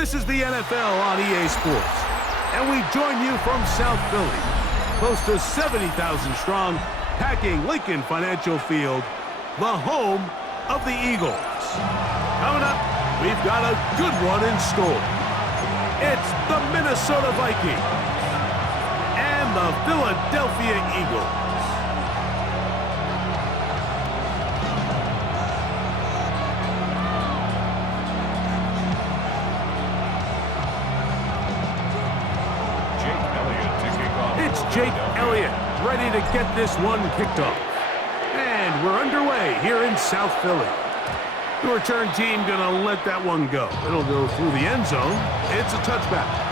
This is the NFL on EA Sports, and we join you from South Philly, close to 70,000 strong, packing Lincoln Financial Field, the home of the Eagles. Coming up, we've got a good one in store. It's the Minnesota Vikings and the Philadelphia Eagles. Jake Elliott ready to get this one kicked off. And we're underway here in South Philly. The return team gonna let that one go. It'll go through the end zone. It's a touchback.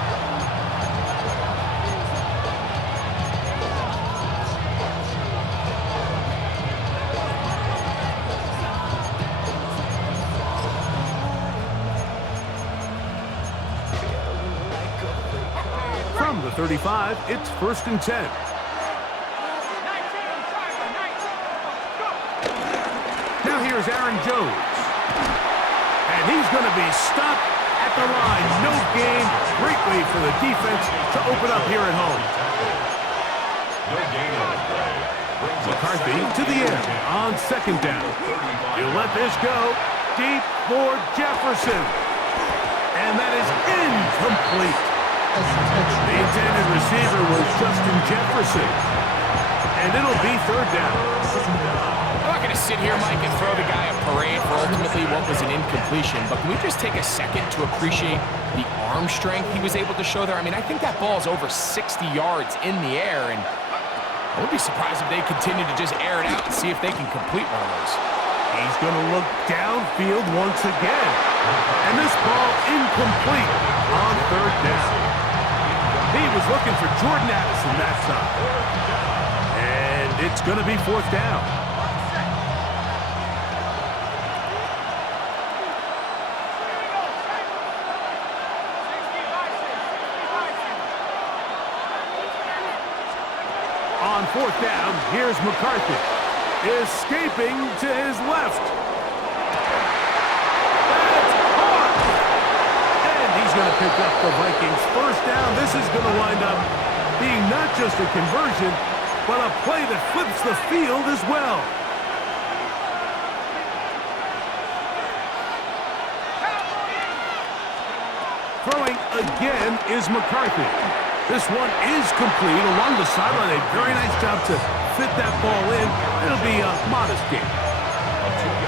From the 35, it's 1st and 10. Now here's Aaron Jones. And he's going to be stopped at the line. No gain. Great way for the defense to open up here at home. McCarthy to the air on 2nd down. He'll let this go deep for Jefferson. And that is incomplete. The intended receiver was Justin Jefferson. And it'll be 3rd down. I'm not going to sit here, Mike, and throw the guy a parade for ultimately what was an incompletion, but can we just take a second to appreciate the arm strength he was able to show there? I mean, I think that ball is over 60 yards in the air, and I would be surprised if they continue to just air it out and see if they can complete one of those. He's going to look downfield once again. And this ball incomplete on 3rd down. He was looking for Jordan Addison that side. And it's going to be 4th down. On 4th down, here's McCarthy. Escaping to his left. That's caught! And he's going to pick up the Vikings' 1st down. This is going to wind up being not just a conversion, but a play that flips the field as well. Throwing again is McCarthy. This one is complete along the sideline. A very nice job to fit that ball in. It'll be a modest game.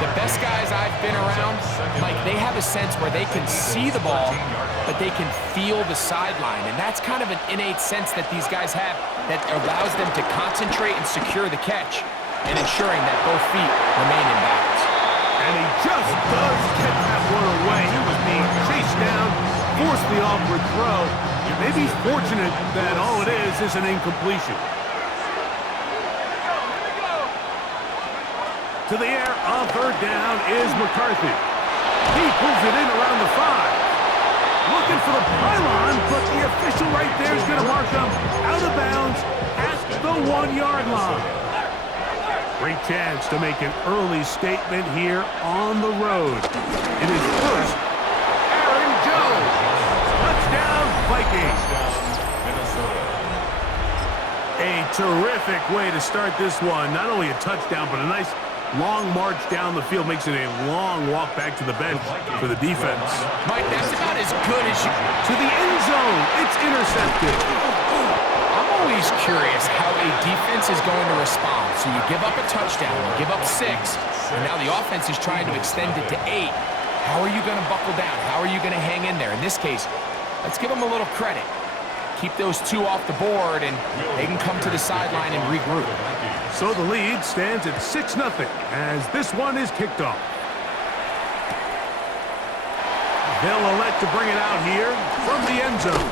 The best guys I've been around, Mike, they have a sense where they can see the ball, but they can feel the sideline. And that's kind of an innate sense that these guys have that allows them to concentrate and secure the catch and ensuring that both feet remain in bounds. And he just does get that one away. He was being chased down, forced the awkward throw. Maybe he's fortunate that all it is an incompletion. To the air on 3rd down is McCarthy. He pulls it in around the 5. Looking for the pylon, but the official right there is going to mark him out of bounds at the 1-yard line. Great chance to make an early statement here on the road. It is first, Aaron Jones. Touchdown, Vikings. A terrific way to start this one. Not only a touchdown, but a nice long march down the field. Makes it a long walk back to the bench for the defense. Mike, that's about as good as you... To the end zone. It's intercepted. I'm always curious how a defense is going to respond. So you give up a touchdown, you give up 6, and now the offense is trying to extend it to 8. How are you going to buckle down? How are you going to hang in there? In this case, let's give them a little credit. Keep those 2 off the board, and they can come to the sideline and regroup. So the lead stands at 6-0 as this one is kicked off. They'll elect to bring it out here from the end zone.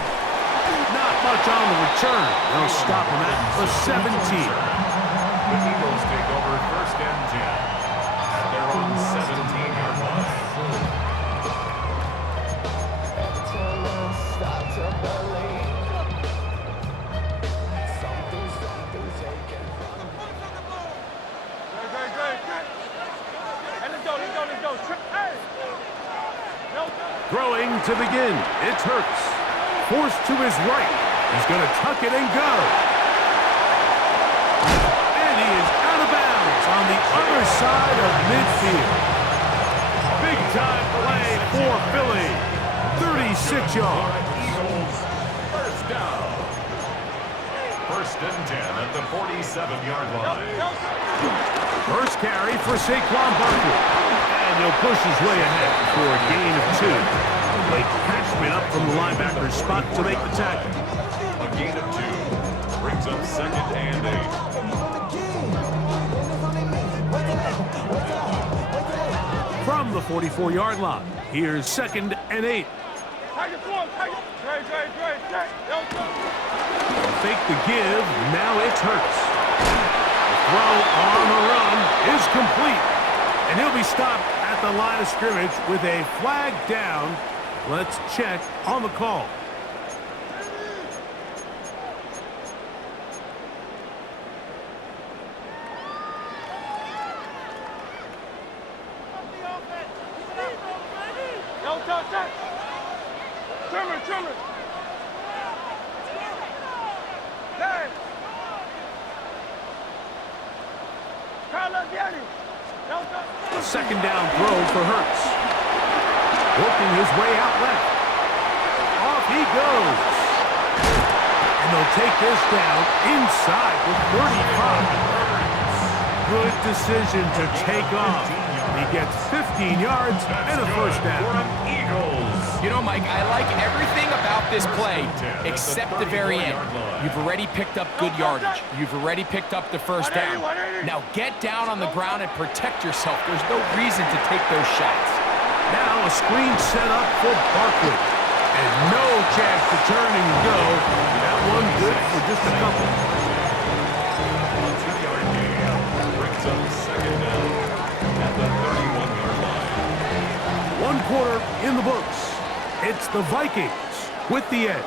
Not much on the return. They'll stop him at the 17. The Eagles take over 1st and 10. They're on 17-yard line. Let's go. Hey! No. Throwing to begin, it's Hurts. Forced to his right. He's going to tuck it and go. And he is out of bounds on the other side of midfield. Big time play for Philly. 36 yards. Eagles, first down. First and 10 at the 47-yard line. First carry for Saquon Barkley. And he'll push his way ahead for a gain of 2. Late catchment up from the linebacker's spot to make the tackle. A gain of 2 brings up second and 8. From the 44-yard line, here's second and 8. Fake the give, now it's Hurts. The throw on the run is complete. And he'll be stopped at the line of scrimmage with a flag down. Let's check on the call. A second down throw for Hurts. Working his way out left. Off he goes. And they'll take this down inside the 35. Good decision to take off. He gets 15 yards and a first down. You know, Mike, I like everything about this play except the very end. You've already picked up good yardage. You've already picked up the first down. Now get down on the ground and protect yourself. There's no reason to take those shots. Now a screen set up for Barkley. And no chance to turn and go. That one good for just a couple. A 2-yard gain brings up second down at the 31-yard line. 1 quarter in the books. It's the Vikings with the edge.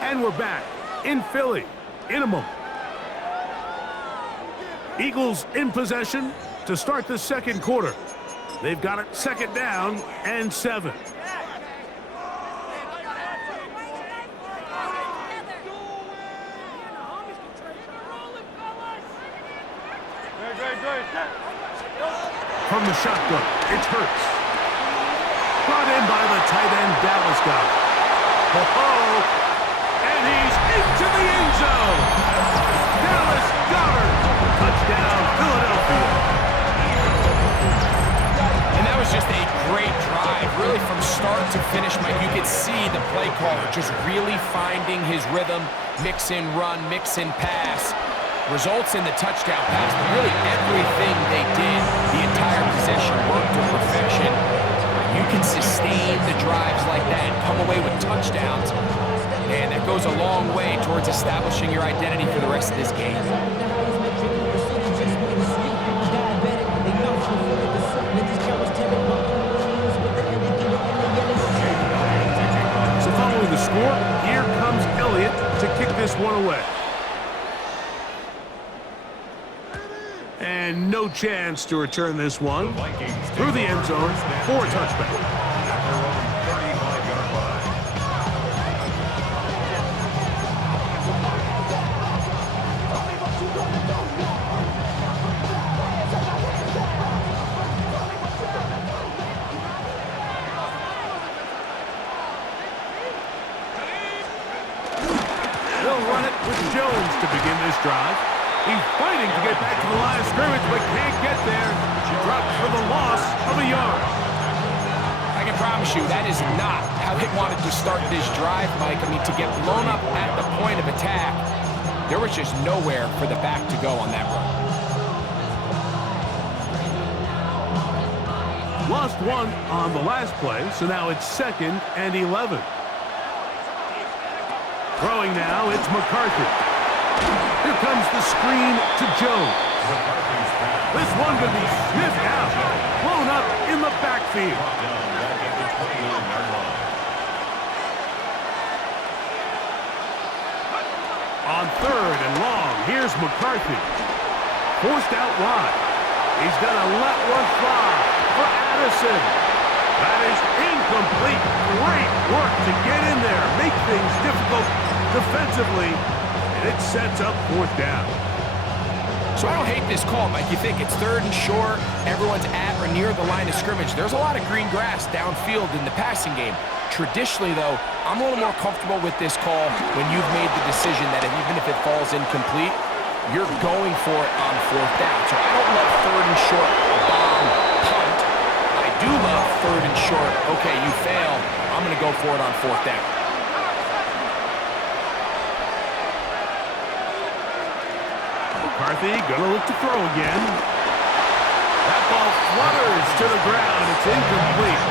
And we're back in Philly in a moment. Eagles in possession to start the second quarter. They've got it second down and 7. From the shotgun, it's Hurts. Brought in by the tight end Dallas guy. And he's into the end zone. Dallas Goedert. Touchdown, Philadelphia. And that was just a great drive. Really from start to finish, Mike, you could see the play caller just really finding his rhythm. Mix and run, mix and pass. Results in the touchdown pass. But really everything they did, the entire possession worked to perfection. You can sustain the drives like that and come away with touchdowns. And that goes a long way towards establishing your identity for the rest of this game. So following the score, here comes Elliott to kick this one away. And no chance to return this one through the end zone for a touchback. At their own 35-yard line. They'll run it with Jones to begin this drive. He's fighting to get back to the line of scrimmage, but can't get there. Dropped for the loss of a yard. I can promise you that is not how they wanted to start this drive, Mike. I mean, to get blown up at the point of attack, there was just nowhere for the back to go on that run. Lost one on the last play, so now it's second and 11. Throwing now, it's McCarthy. Here comes the screen to Jones. This one going to be sniffed out. Blown up in the backfield. On third and long, here's McCarthy. Forced out wide. He's going to let one fly for Addison. That is incomplete. things difficult defensively, and it sets up fourth down. So I don't hate this call, Mike. You think it's third and short, everyone's at or near the line of scrimmage. There's a lot of green grass downfield in the passing game. Traditionally, though, I'm a little more comfortable with this call when you've made the decision that even if it falls incomplete, you're going for it on fourth down. So I don't love third and short, bomb, punt. I do love third and short, okay, you fail, I'm going to go for it on fourth down. McCarthy gonna look to throw again. That ball flutters to the ground. It's incomplete.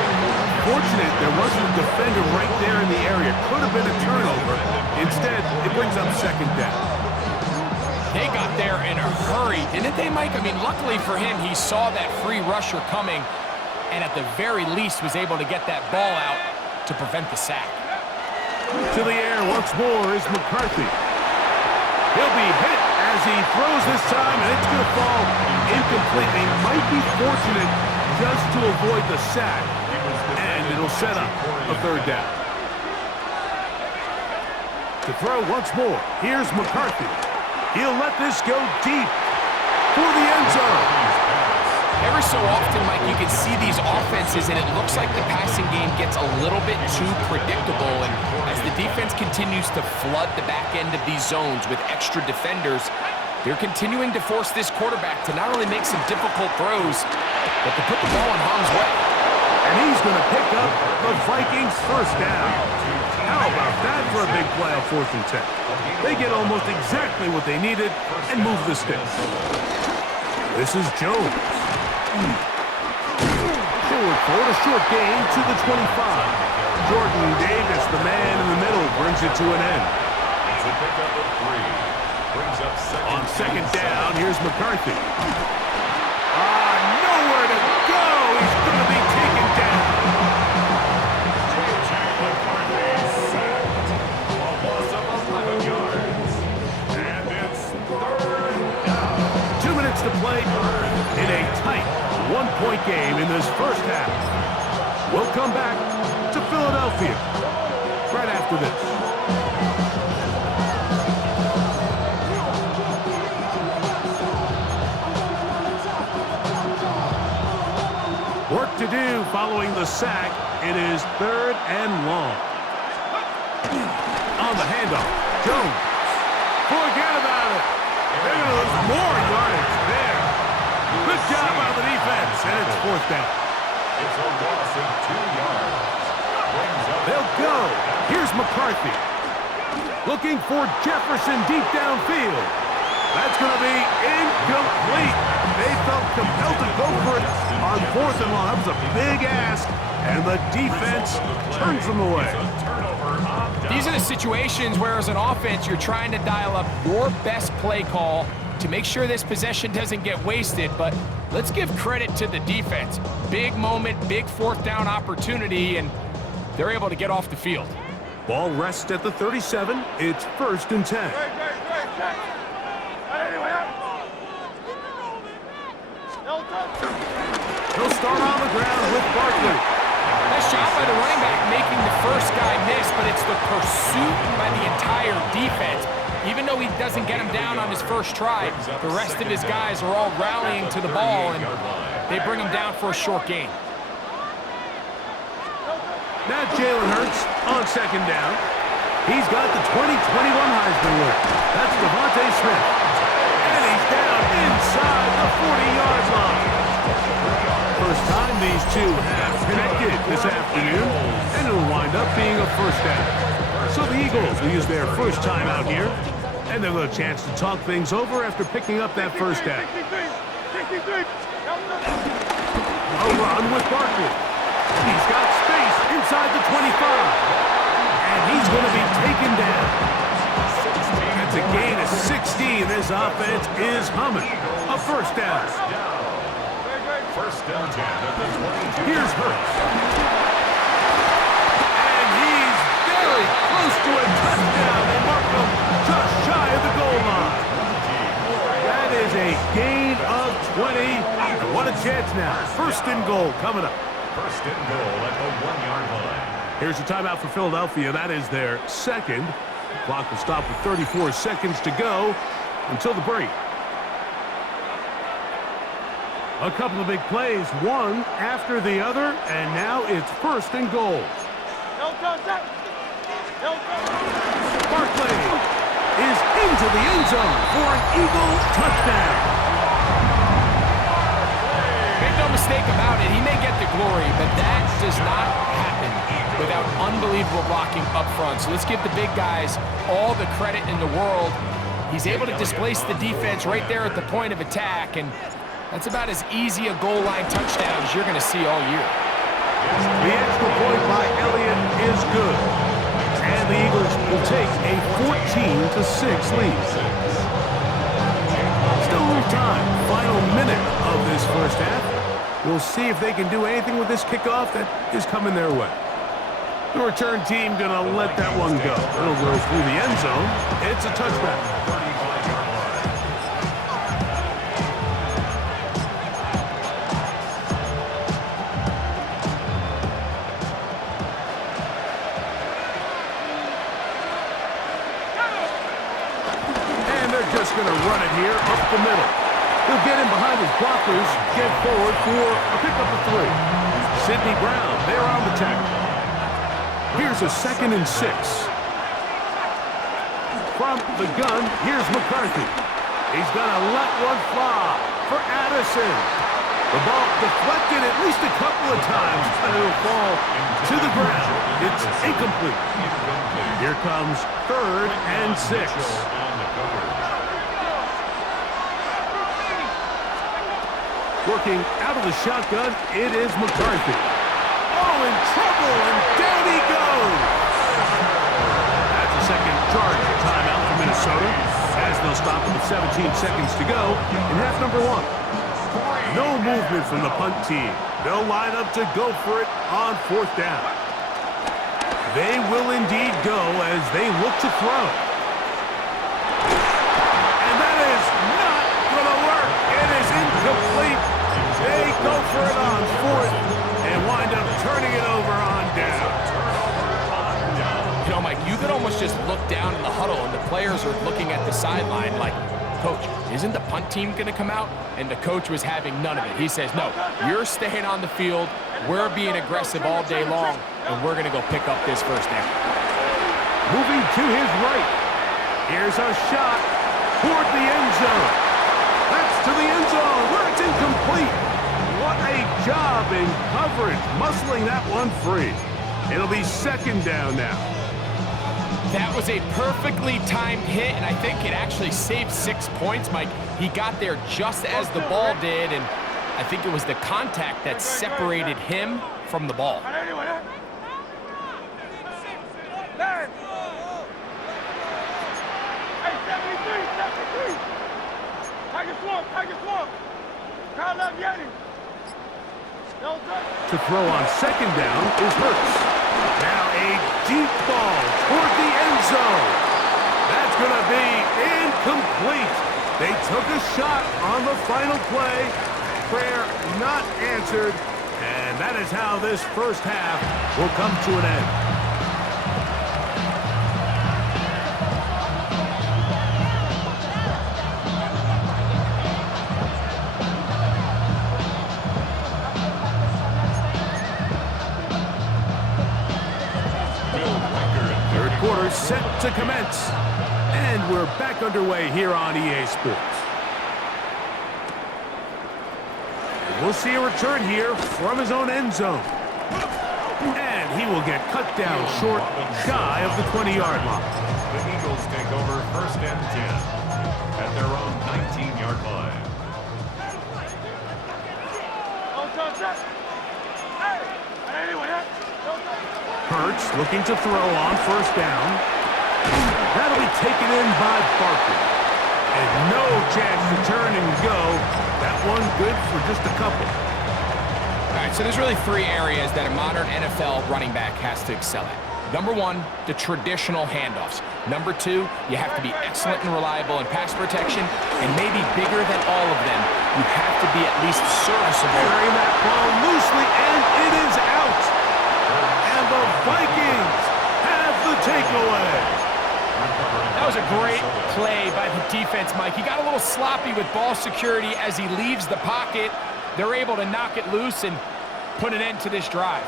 Fortunate there wasn't a defender right there in the area. Could have been a turnover. Instead, it brings up second down. They got there in a hurry, didn't they, Mike? I mean, luckily for him, he saw that free rusher coming and at the very least was able to get that ball out to prevent the sack. To the air once more is McCarthy. He'll be hit as he throws this time, and it's going to fall incomplete. They might be fortunate just to avoid the sack, and it'll set up a third down. To throw once more, here's McCarthy. He'll let this go deep for the end zone. Every so often, Mike, you can see these offenses, and it looks like the passing game gets a little bit too predictable. And as the defense continues to flood the back end of these zones with extra defenders, they're continuing to force this quarterback to not only make some difficult throws, but to put the ball in harm's way. And he's going to pick up the Vikings' first down. How about that for a big play on 4th and 10? They get almost exactly what they needed and move the sticks. This is Jones. Forward for a short gain to the 25. Jordan Davis, the man in the middle, brings it to an end. It's a pickup of 3. Brings up On second down, here's McCarthy. Nowhere to go. He's going to be taken down. J.J. McCarthy sacked. A loss of 11 yards. And it's third down. 2 minutes to play in a tight one-point game in this first half. We'll come back to Philadelphia right after this. Work to do following the sack. It is third and long. On the handoff, Jones. Forget about it. They're going to lose more yardage there. Good job by the defense, and it's fourth down. It's a loss of 2 yards. They'll go. Here's McCarthy. Looking for Jefferson deep downfield. That's going to be incomplete. They felt compelled to go for it on 4th and long. That was a big ask, and the defense turns them away. These are the situations where, as an offense, you're trying to dial up your best play call to make sure this possession doesn't get wasted, but let's give credit to the defense. Big moment, big fourth down opportunity, and they're able to get off the field. Ball rests at the 37. It's 1st and 10. He'll start on the ground with Barkley. Nice job by the running back making the first guy miss, but it's the pursuit by the entire defense. Even though he doesn't get him down on his first try, the rest of his guys are all rallying to the ball, and they bring him down for a short gain. Now Jalen Hurts on second down. He's got the 2021 Heisman winner. That's Devontae Smith. And he's down inside the 40-yard line. First time these two have connected this afternoon, and it'll wind up being a first down. So the Eagles will use their first time out here, and they'll have a chance to talk things over after picking up that first down. A run with Barkley. He's got space inside the 25. And he's going to be taken down. That's a gain of 16. This offense is humming. A first down. First down 10 at the 22. Here's Hurts. And he's very close to a touchdown. They mark him just shy of the goal line. That is a gain of 20. And what a chance now. First and goal coming up. First and goal at the 1-yard line. Here's a timeout for Philadelphia. That is their second. The clock will stop with 34 seconds to go until the break. A couple of big plays, one after the other, and now it's first and goal. Barkley is into the end zone for an Eagle touchdown. Make no mistake about it, he may get the glory, but that does not happen without unbelievable blocking up front. So let's give the big guys all the credit in the world. He's able to displace the defense right there at the point of attack, and that's about as easy a goal line touchdown as you're going to see all year. The extra point by Elliott is good, and the Eagles will take a 14-6 lead. Still a little time, final minute of this first half. We'll see if they can do anything with this kickoff that is coming their way. The return team going to let that one go. It'll go through the end zone. It's a touchback. 35-yard line. And they're just going to run it here up the middle. He'll get in behind his blockers, get forward for a pickup of 3. Sidney Brown, they're on the tackle. Here's a 2nd and 6. From the gun, here's McCarthy. He's going to let one fly for Addison. The ball deflected at least a couple of times, but it'll fall to the ground. It's incomplete. Here comes 3rd and 6. Working out of the shotgun, it is McCarthy. Oh, in trouble, and down he goes. That's a second charge timeout for Minnesota, as they'll stop with 17 seconds to go in half number 1. No movement from the punt team. They'll line up to go for it on 4th down. They will indeed go as they look to throw. And that is not going to work. It is incomplete. They go for it on 4th and wind up turning it over on down. You know, Mike, you could almost just look down in the huddle and the players are looking at the sideline like, Coach, isn't the punt team going to come out? And the coach was having none of it. He says, no, you're staying on the field. We're being aggressive all day long, and we're going to go pick up this first down. Moving to his right. Here's a shot toward the end zone. That's to the end zone where it's incomplete. What a job in coverage, muscling that one free. It'll be 2nd down now. That was a perfectly timed hit, and I think it actually saved 6 points, Mike. He got there just as the ball did, and I think it was the contact that separated him from the ball. To throw on 2nd down is Hurts. Now a deep ball toward the end zone. That's going to be incomplete. They took a shot on the final play. Prayer not answered. And that is how this first half will come to an end. Quarter set to commence. And we're back underway here on EA Sports. We'll see a return here from his own end zone. And he will get cut down short, shy of the 20-yard line. The Eagles take over 1st and 10 at their own 19-yard line. Hurts looking to throw on 1st down. That'll be taken in by Barkley. And no chance to turn and go. That one good for just a couple. All right, so there's really 3 areas that a modern NFL running back has to excel at. Number 1, the traditional handoffs. Number 2, you have to be excellent and reliable in pass protection. And maybe bigger than all of them, you have to be at least serviceable. Carrying that ball loosely, and it is out. And the Vikings away. That was a great play by the defense, Mike. He got a little sloppy with ball security as he leaves the pocket. They're able to knock it loose and put an end to this drive.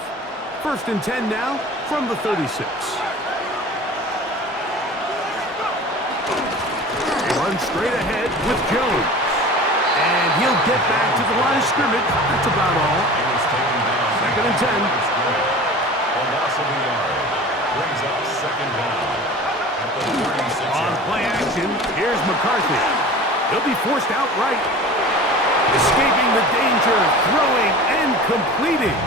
1st and 10 now from the 36. He runs straight ahead with Jones. And he'll get back to the line of scrimmage. That's about all. 2nd and 10. A loss of a yard. Brings up 2nd down. At the 36. On play action, here's McCarthy. He'll be forced out right. Escaping the danger, throwing and completing.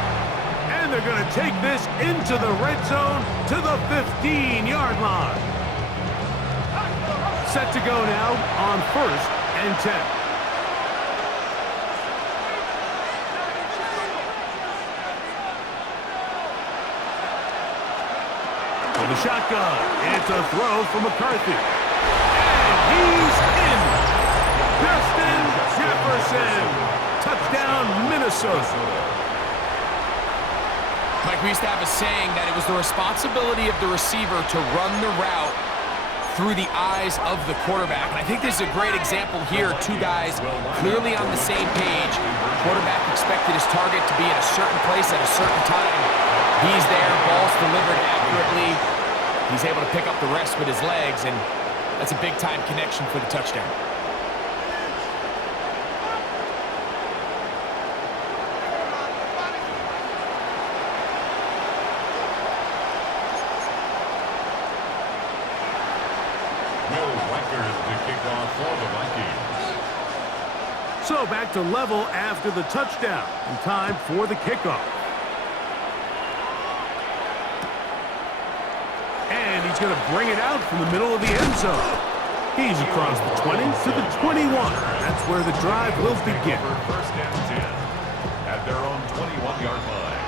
And they're going to take this into the red zone to the 15-yard line. Set to go now on 1st and 10. From the shotgun, it's a throw for McCarthy. And he's in. Justin Jefferson. Touchdown, Minnesota. Mike, we used to have a saying that it was the responsibility of the receiver to run the route through the eyes of the quarterback. And I think this is a great example here. Two guys clearly on the same page. Quarterback expected his target to be at a certain place at a certain time. He's there, ball's delivered accurately. He's able to pick up the rest with his legs, and that's a big-time connection for the touchdown. So back to level after the touchdown, and time for the kickoff. And he's going to bring it out from the middle of the end zone. He's across the 20 to the 21. That's where the drive will begin. 1st and 10 at their own 21-yard line.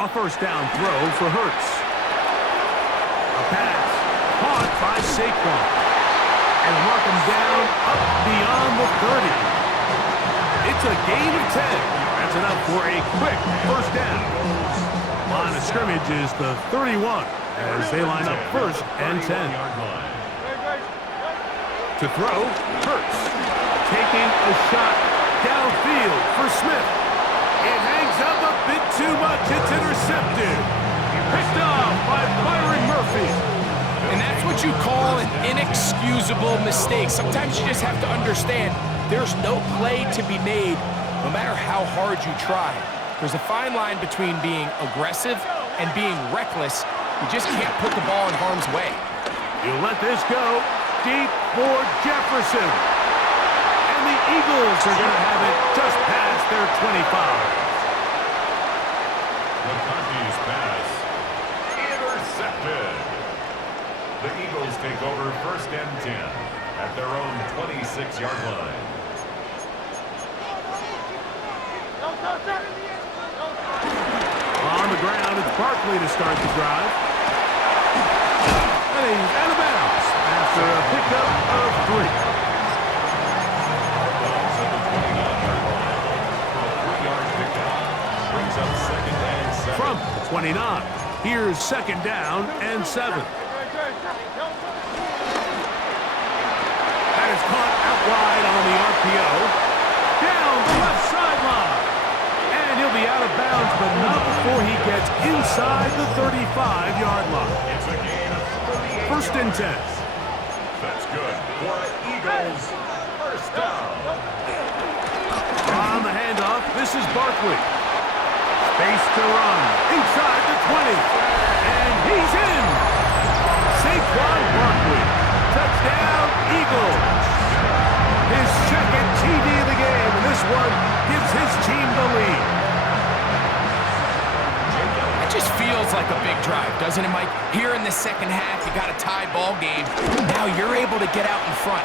A 1st down throw for Hurts. A pass caught by Saquon. And mark him down up beyond the 30. It's a gain of 10. That's enough for a quick 1st down. Line of scrimmage is the 31 as they line up 1st and 10. To throw, Hurts. Taking a shot downfield for Smith. It hangs up a bit too much. It's intercepted. Picked off by Byron Murphy. And that's what you call an inexcusable mistake. Sometimes you just have to understand there's no play to be made, no matter how hard you try. There's a fine line between being aggressive and being reckless. You just can't put the ball in harm's way. You let this go deep for Jefferson. And the Eagles are going to have it just past their 25. McCarthy's pass intercepted. The Eagles take over 1st and 10 at their own 26-yard line. On the ground, it's Barkley to start the drive. And he's out of bounds after a pickup of 3. Dogs at the 29-yard line. A 3-yard pickup brings up 2nd and 7. From the 29, here's 2nd down and 7. That is caught out wide on the RPO. Down the left sideline. And he'll be out of bounds, but not before he gets inside the 35-yard line. It's a gain of 1st and 10. That's good for Eagles. 1st down. On the handoff, this is Barkley. Space to run inside the 20. And he's in. Saquon Barkley. Touchdown, Eagles. His 2nd TD of the game, and this one gives his team the lead. It just feels like a big drive, doesn't it, Mike? Here in the 2nd half, you got a tie ball game. Now you're able to get out in front.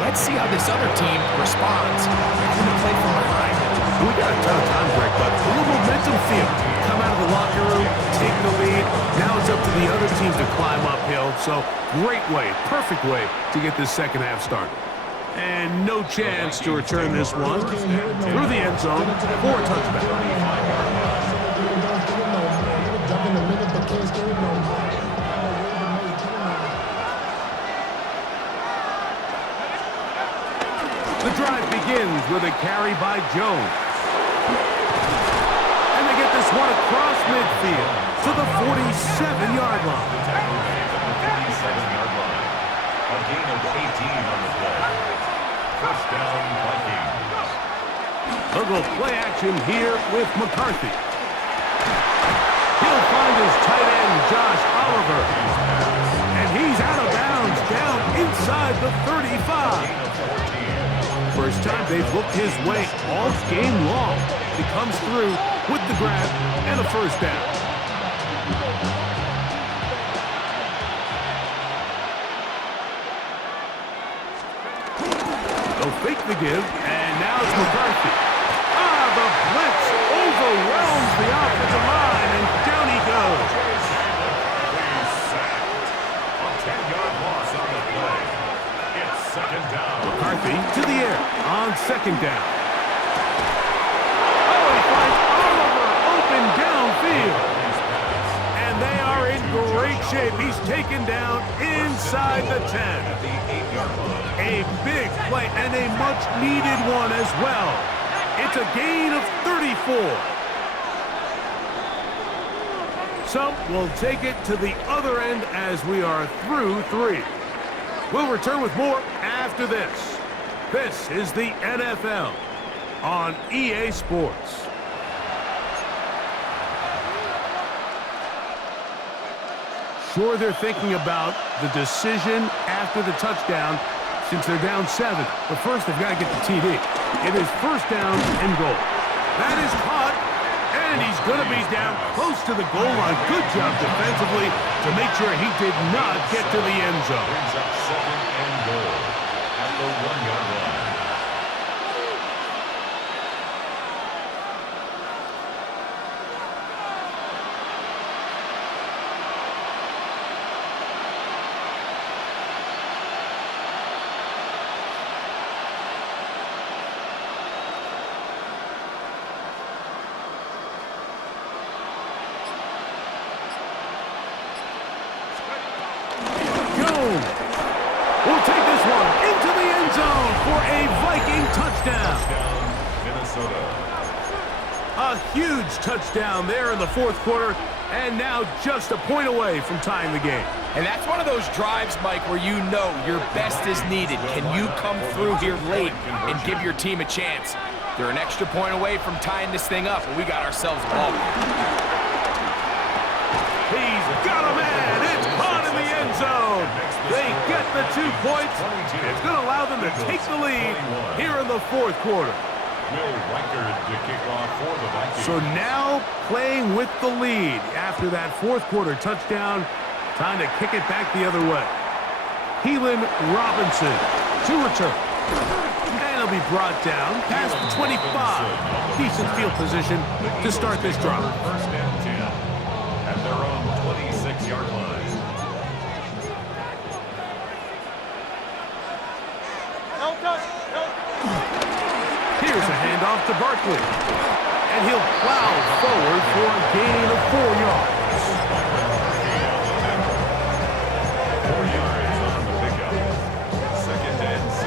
Let's see how this other team responds having to play from behind. We got a ton of time, Greg, but a little momentum field. Come out of the locker room, take the lead. Now it's up to the other team to climb uphill. So great way, perfect way to get this 2nd half started. And no chance to return this one through the end zone for a touchback. in a minute, but can't get it no more. The drive begins with a carry by Jones. And they get this one across midfield to the 47-yard line. The tackle made at the 47-yard line. A gain of 18 on the play. First down, Vikings. A little play action here with McCarthy. He'll find his tight end, Josh Oliver. And he's out of bounds down inside the 35. First time they've looked his way all game long. He comes through with the grab and a first down. They'll fake the give, and now it's McCarthy. The blitz overwhelms the offensive line, and down he goes. He's sacked. A 10-yard loss on the play. It's second down. McCarthy to the air on second down. Oh, he finds Oliver open downfield. And they are in great shape. He's taken down inside the 10. At the 8-yard line. A big play and a much-needed one as well. It's a gain of 34. So we'll take it to the other end as we are through 3. We'll return with more after this. This is the NFL on EA Sports. Sure, they're thinking about the decision after the touchdown since they're down 7. But first, they've got to get the TD. It is first down and goal. That is caught, and he's going to be down close to the goal line. Good job defensively to make sure he did not get to the end zone. Brings up second and goal at the 1-yard line. We'll take this one into the end zone for a Viking touchdown. Touchdown, Minnesota. A huge touchdown there in the fourth quarter, and now just a point away from tying the game. And that's one of those drives, Mike, where you know your best is needed. Can you come through here late and give your team a chance? They're an extra point away from tying this thing up, and we got ourselves a ball. He's got a man. It's caught in the end zone. They get the 2 points. It's going to allow them to take the lead here in the fourth quarter. Will Riker to kick off for the Vikings. So now playing with the lead after that fourth quarter touchdown. Time to kick it back the other way. Keelan Robinson to return. And he'll be brought down past the 25. Decent field position to start this drive. First and 10 at their own 26-yard line. Here's a handoff to Barkley. And he'll plow forward for a gain of 4 yards. 4 yards on the pickup. Second and 6.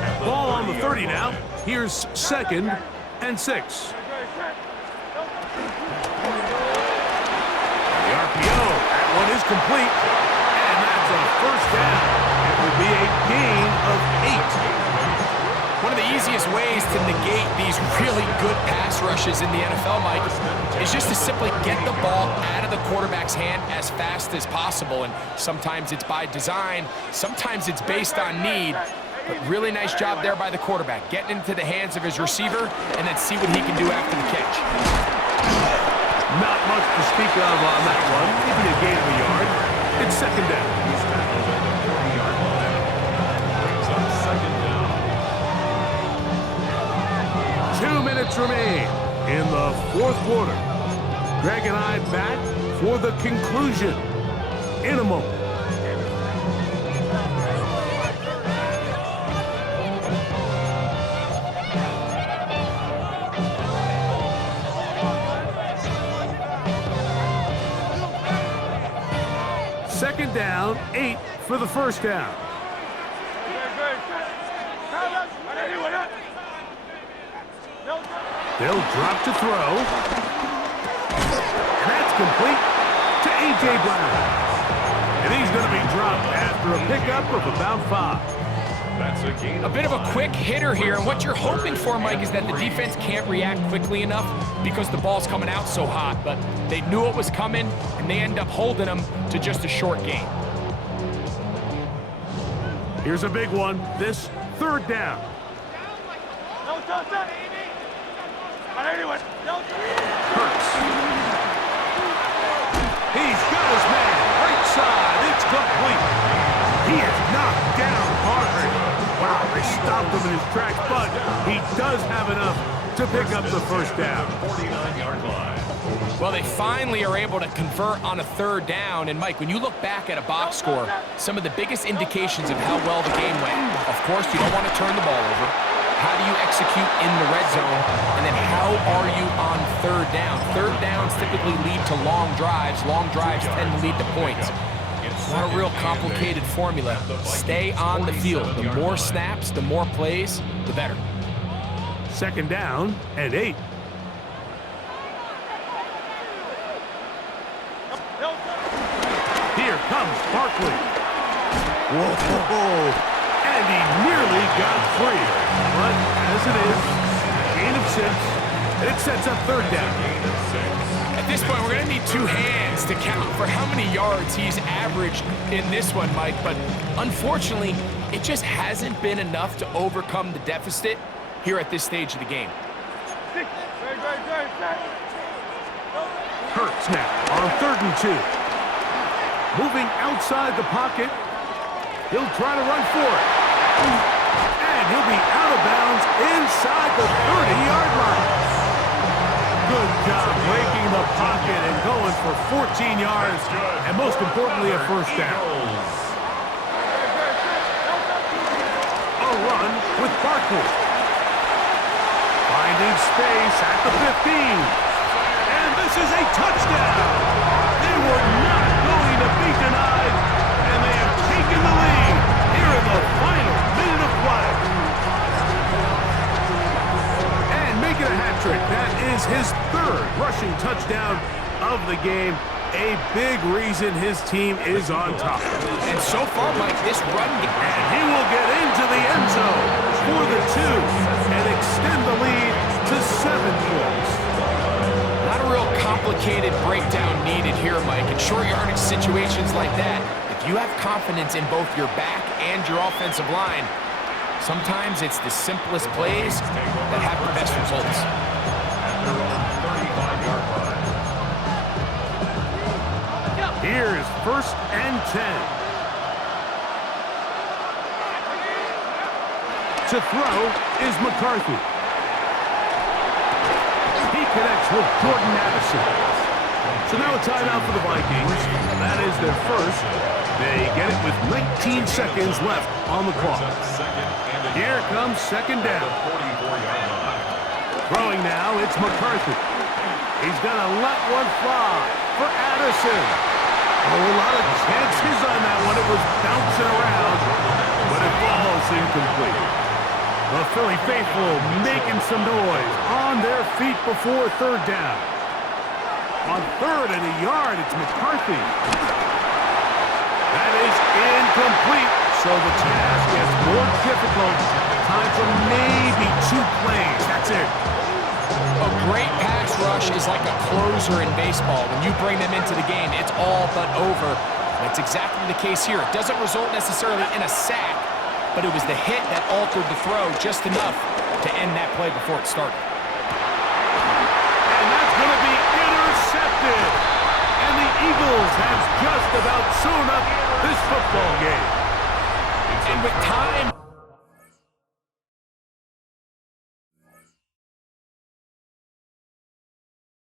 At the Ball on the 30 30-yard now. line. Here's second and 6. The RPO. That one is complete. And that's a first down. It will be a gain of 8. One of the easiest ways to negate these really good pass rushes in the NFL, Mike, is just to simply get the ball out of the quarterback's hand as fast as possible. And sometimes it's by design, sometimes it's based on need. But really nice job there by the quarterback, getting into the hands of his receiver and then see what he can do after the catch. Not much to speak of on that one. Maybe a gain of a yard. It's second down. He's tackled at the 40-yard line. Brings up second down. 2 minutes remain in the fourth quarter. Greg and I back for the conclusion in a moment. Second down, 8 for the first down. They'll drop to throw. And that's complete to A.J. Brown. And he's going to be dropped after a pickup of about 5. That's a gain. A bit of a quick hitter here, and what you're hoping for, Mike, is that the defense can't react quickly enough because the ball's coming out so hot, but they knew it was coming, and they end up holding them to just a short gain. Here's a big one, this third down. Hurts. He's got his man, right side, it's complete. He is knocked down hard. Wow, they stopped him in his tracks, but he does have enough to pick up the first down. 49-yard line. Well, they finally are able to convert on a third down. And, Mike, when you look back at a box score, some of the biggest indications of how well the game went, of course, you don't want to turn the ball over. How do you execute in the red zone? And then how are you on third down? Third downs typically lead to long drives. Long drives tend to lead to points. Not a real complicated formula. Stay on the field. The more snaps, the more plays, the better. Second down and 8. Here comes Barkley. Whoa, and he nearly got free. But as it is, gain of 6, and it sets up third down. At this point, we're going to need 2 hands to count for how many yards he's averaged in this one, Mike. But unfortunately, it just hasn't been enough to overcome the deficit here at this stage of the game. Hurts now on 3rd and 2. Moving outside the pocket. He'll try to run for it. And he'll be out of bounds inside the 30-yard line. Good job breaking the pocket and going for 14 yards, and most importantly, a first down. A run with Barkley. Finding space at the 15. And this is a touchdown. They were not going to be denied, and they have taken the lead here in the final minute of play. And making a hat trick. That is his 3rd rushing touchdown of the game. A big reason his team is on top. And so far, Mike, this run game. And he will get into the end zone for the 2 and extend the lead to 7 points. Not a real complicated breakdown needed here, Mike. In short yardage situations like that, if you have confidence in both your back and your offensive line, sometimes it's the simplest plays that have the best results. Here's 1st and 10. To throw is McCarthy. He connects with Jordan Addison. So now a timeout for the Vikings. That is their first. They get it with 19 seconds left on the clock. Here comes second down. Throwing now, it's McCarthy. He's going to let one fly for Addison. A lot of chances on that one. It was bouncing around, but it falls incomplete. The Philly faithful making some noise on their feet before third down. On 3rd and a yard, it's McCarthy. That is incomplete, so the task gets more difficult. Time for maybe 2 plays. That's it. A great pass rush is like a closer in baseball. When you bring them into the game, it's all but over. That's exactly the case here. It doesn't result necessarily in a sack, but it was the hit that altered the throw just enough to end that play before it started. And that's going to be intercepted. And the Eagles have just about sewn up this football game. And with time